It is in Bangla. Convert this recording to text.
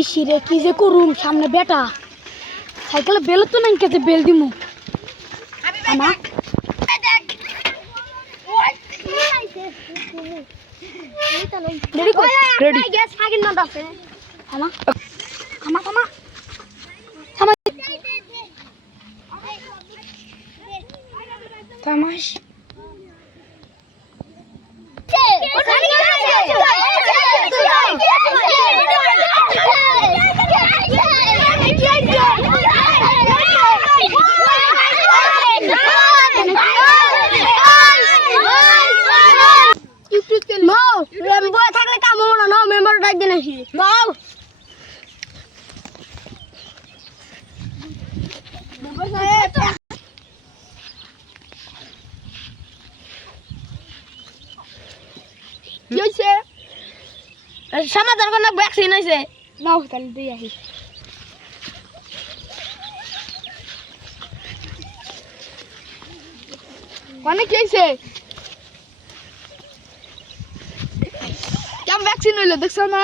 ইসিরে কি যে করুম সামনে বেটা সাইকেলে বেল তো নাই কেটে বেল দিমু আমা রেডি গ্যাস ফাগিন না দাসে আমা আমা আমা আমা তামাশ সমাধান কোন ভ্যাকসিন হইছে নাও তাহলে দেই আহি কোনে কি হইছে কেম ভ্যাকসিন হইলো দেখছ না